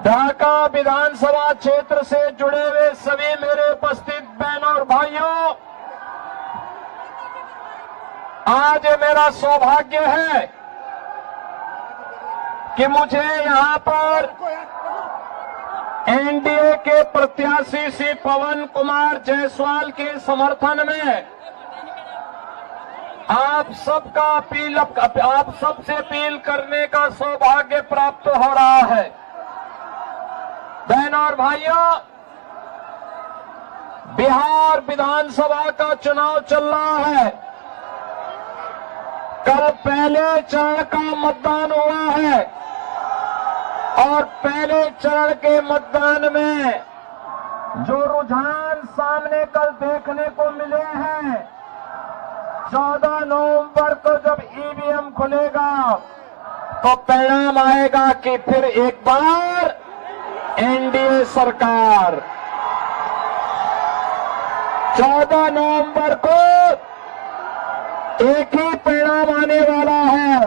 ढाका विधानसभा क्षेत्र से जुड़े हुए सभी मेरे उपस्थित बहनों और भाइयों, आज मेरा सौभाग्य है कि मुझे यहां पर एनडीए के प्रत्याशी श्री पवन कुमार जायसवाल के समर्थन में आप सबसे अपील करने का सौभाग्य प्राप्त हो रहा है। बहनों और भाइयों, बिहार विधानसभा का चुनाव चल रहा है। कल पहले चरण का मतदान हुआ है और पहले चरण के मतदान में जो रुझान सामने कल देखने को मिले हैं, 14 नवंबर को जब ईवीएम खुलेगा तो परिणाम आएगा कि फिर एक बार एनडीए सरकार। 14 नवंबर को एक ही परिणाम आने वाला है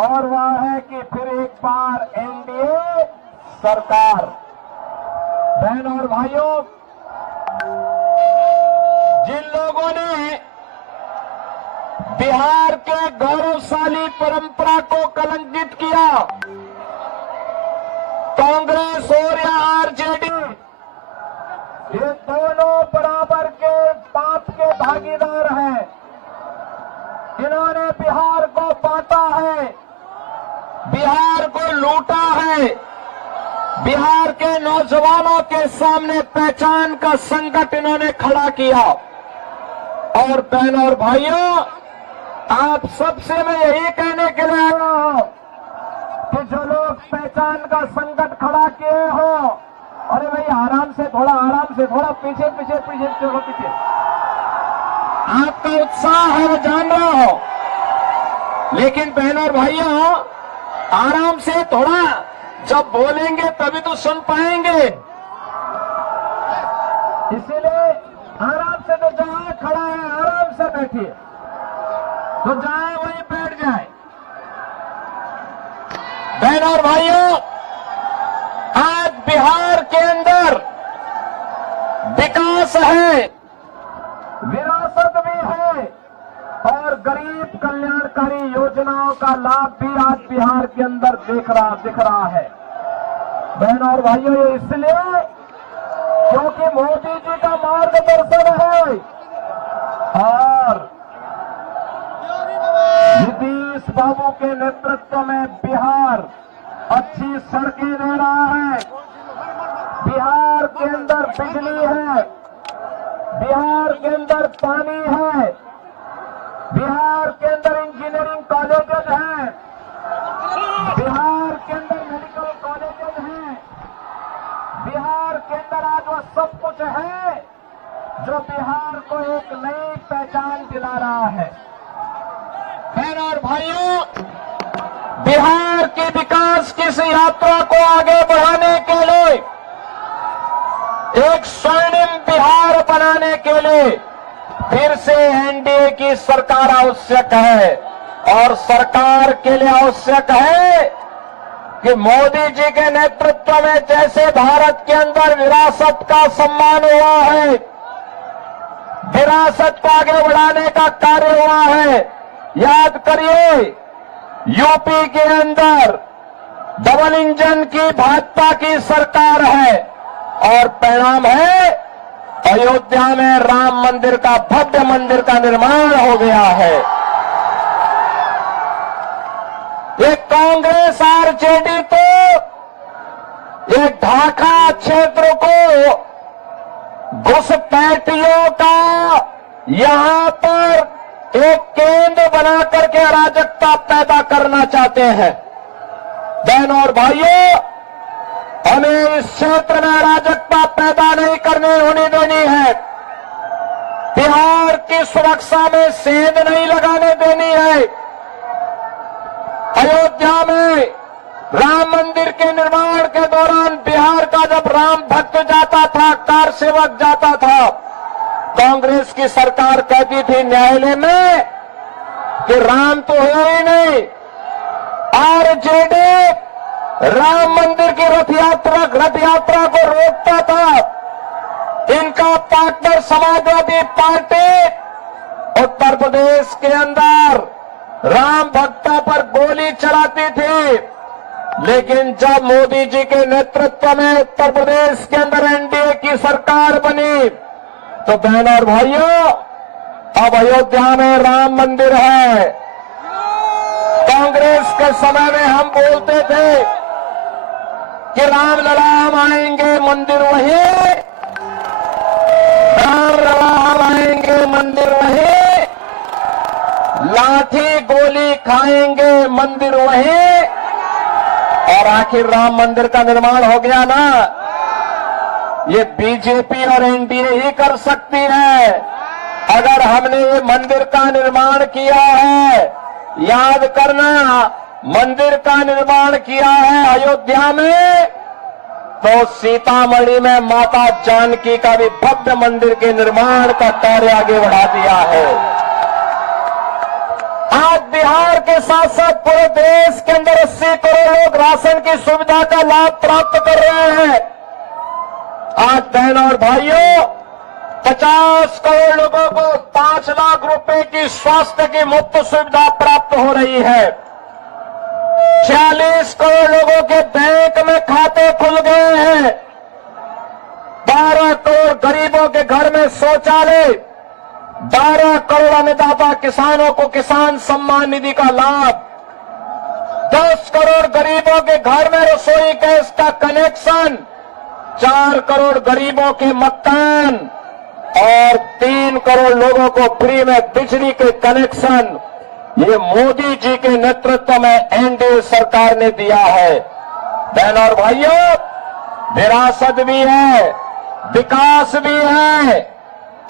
और वह है कि फिर एक बार एनडीए सरकार। बहनों और भाइयों, जिन लोगों ने बिहार के गौरवशाली परंपरा को कलंकित किया, कांग्रेस और या आरजेडी, ये दोनों बराबर के पाप के भागीदार हैं। इन्होंने बिहार को बांटा है, बिहार को लूटा है, बिहार के नौजवानों के सामने पहचान का संकट इन्होंने खड़ा किया। और बहनों और भाइयों, आप सबसे मैं यही कहने के लिए आया हूं कि जो लोग पहचान का संकट खड़ा किए हो, अरे भाई आराम से थोड़ा पीछे चलो पीछे। आपका उत्साह है, मैं जान रहा हूं, लेकिन बहनों और भाइयों, आराम से थोड़ा, जब बोलेंगे तभी तो सुन पाएंगे। इसीलिए आराम से, तो जहां खड़ा है आराम से बैठिए, तो जाए वहीं बैठ जाए। बहनों और भाइयों, आज बिहार के अंदर विकास है, विरासत भी है और गरीब कल्याणकारी योजनाओं का लाभ भी आज बिहार के अंदर दिख रहा है। बहनों और भाइयों, ये इसलिए क्योंकि मोदी जी का मार्गदर्शन है और नीतीश बाबू के नेतृत्व में बिहार अच्छी सड़कें दे रहा है, बिहार के अंदर बिजली है, बिहार के अंदर पानी है, बिहार के अंदर इंजीनियरिंग कॉलेजेस हैं, बिहार के अंदर मेडिकल कॉलेजेस हैं, बिहार के अंदर आज वह सब कुछ है जो बिहार को एक नई पहचान दिला रहा है। बहनों और भाइयों, बिहार के विकास की इस यात्रा को आगे बढ़ाने के लिए, एक स्वर्णिम बिहार बनाने के लिए फिर से एनडीए की सरकार आवश्यक है। और सरकार के लिए आवश्यक है कि मोदी जी के नेतृत्व में जैसे भारत के अंदर विरासत का सम्मान हुआ है, विरासत को आगे बढ़ाने का कार्य हुआ है। याद करिए, यूपी के अंदर डबल इंजन की भाजपा की सरकार है और परिणाम है अयोध्या में राम मंदिर का, भव्य मंदिर का निर्माण हो गया है। ये कांग्रेस आरजेडी तो ये ढाका क्षेत्र को घुसपैठियों का यहां पर एक केंद्र बना करके अराजकता पैदा करना चाहते हैं। बहनों और भाइयों, हमें इस क्षेत्र में अराजकता पैदा नहीं होने देनी है। बिहार की सुरक्षा में सेंध नहीं लगाने देनी है। अयोध्या में राम मंदिर के निर्माण के दौरान बिहार का जब राम भक्त जाता था, कार सेवक जाता था, कांग्रेस की सरकार कहती थी न्यायालय में कि राम तो है ही नहीं। आरजेडी राम मंदिर की रथ यात्रा रथ यात्रा को रोकता था। इनका पार्टनर समाजवादी पार्टी उत्तर प्रदेश के अंदर राम भक्तों पर गोली चलाती थी, लेकिन जब मोदी जी के नेतृत्व में उत्तर प्रदेश के अंदर एनडीए की सरकार बनी तो बहनों और भाइयों, अब अयोध्या में राम मंदिर है। कांग्रेस के समय में हम बोलते थे कि राम लला हम आएंगे मंदिर वहीं, राम लला हम आएंगे मंदिर वहीं, लाठी गोली खाएंगे मंदिर वहीं, और आखिर राम मंदिर का निर्माण हो गया ना। ये बीजेपी और एनडीए ही कर सकती है। अगर हमने ये मंदिर का निर्माण किया है, याद करना, मंदिर का निर्माण किया है अयोध्या में, तो सीतामढ़ी में माता जानकी का भी भव्य मंदिर के निर्माण का कार्य आगे बढ़ा दिया है। आज बिहार के साथ साथ पूरे देश के अंदर 80 करोड़ लोग राशन की सुविधा का लाभ प्राप्त कर रहे हैं। आज बहनों और भाइयों, 50 करोड़ लोगों को 5 लाख रुपए की स्वास्थ्य की मुफ्त सुविधा प्राप्त हो रही है। 46 करोड़ लोगों के बैंक में खाते खुल गए हैं। 12 करोड़ गरीबों के घर में शौचालय, 12 करोड़ अन्नदाता किसानों को किसान सम्मान निधि का लाभ, 10 करोड़ गरीबों के घर में रसोई गैस का कनेक्शन, 4 करोड़ गरीबों के मकान और 3 करोड़ लोगों को फ्री में बिजली के कनेक्शन, ये मोदी जी के नेतृत्व में एनडीए सरकार ने दिया है। बहनों और भाइयों, विरासत भी है, विकास भी है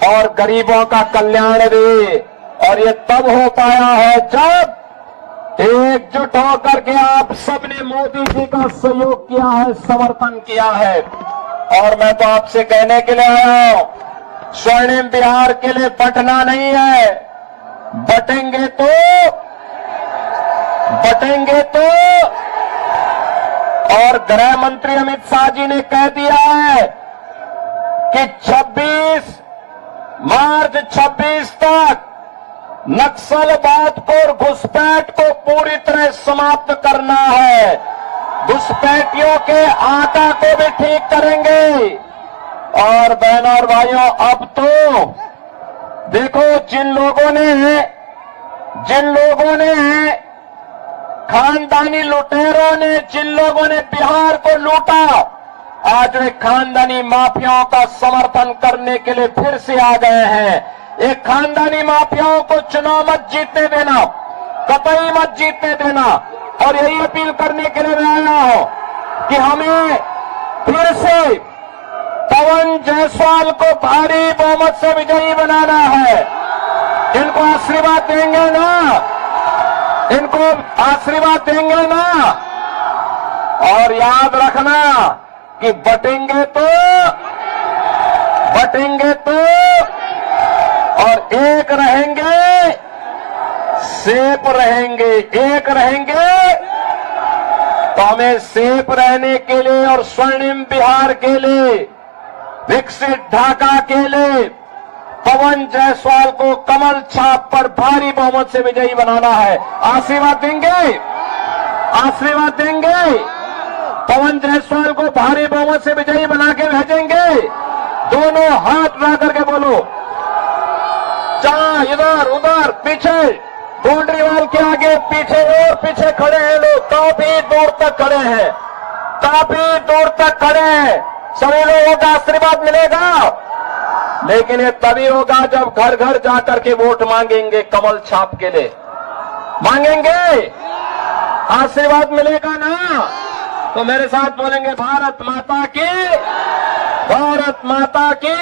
और गरीबों का कल्याण भी। और ये तब हो पाया है जब एकजुट होकर के आप सबने मोदी जी का सहयोग किया है, समर्थन किया है। और मैं तो आपसे कहने के लिए आया हूं, स्वर्णिम बिहार के लिए बंटना नहीं है, बटेंगे तो और गृह मंत्री अमित शाह जी ने कह दिया है कि 26 मार्च तक नक्सलवाद को और घुसपैठ को पूरी तरह समाप्त करना है। घुसपैठियों के आटा को भी ठीक करेंगे। और बहनों और भाइयों, अब तो देखो, जिन लोगों ने खानदानी लुटेरों ने, जिन लोगों ने बिहार को लूटा, आज वे खानदानी माफियाओं का समर्थन करने के लिए फिर से आ गए हैं। एक खानदानी माफियाओं को चुनाव मत जीतने देना, कतई मत जीतने देना। और यही अपील करने के लिए मैं आया हूं कि हमें फिर से पवन जायसवाल को भारी बहुमत से विजयी बनाना है। इनको आशीर्वाद देंगे ना? इनको आशीर्वाद देंगे ना? और याद रखना कि बटेंगे तो और एक रहेंगे, सेफ रहेंगे। एक रहेंगे तो हमें सेफ रहने के लिए और स्वर्णिम बिहार के लिए, विकसित ढाका के लिए पवन जायसवाल को कमल छाप पर भारी बहुमत से विजयी बनाना है। आशीर्वाद देंगे? आशीर्वाद देंगे? पवन जायसवाल को भारी बहुमत से विजयी बना के भेजेंगे। दोनों हाथ उठा करके बोलो। जहां इधर उधर पीछे, बाउंड्री वाल के आगे पीछे और पीछे खड़े हैं लोग, काफी दूर तक खड़े हैं, काफी दूर तक खड़े हैं। सभी लोगों का आशीर्वाद मिलेगा, लेकिन ये तभी होगा जब घर घर जाकर के वोट मांगेंगे। कमल छाप के लिए मांगेंगे, आशीर्वाद मिलेगा ना? तो मेरे साथ बोलेंगे, भारत माता की, भारत माता की।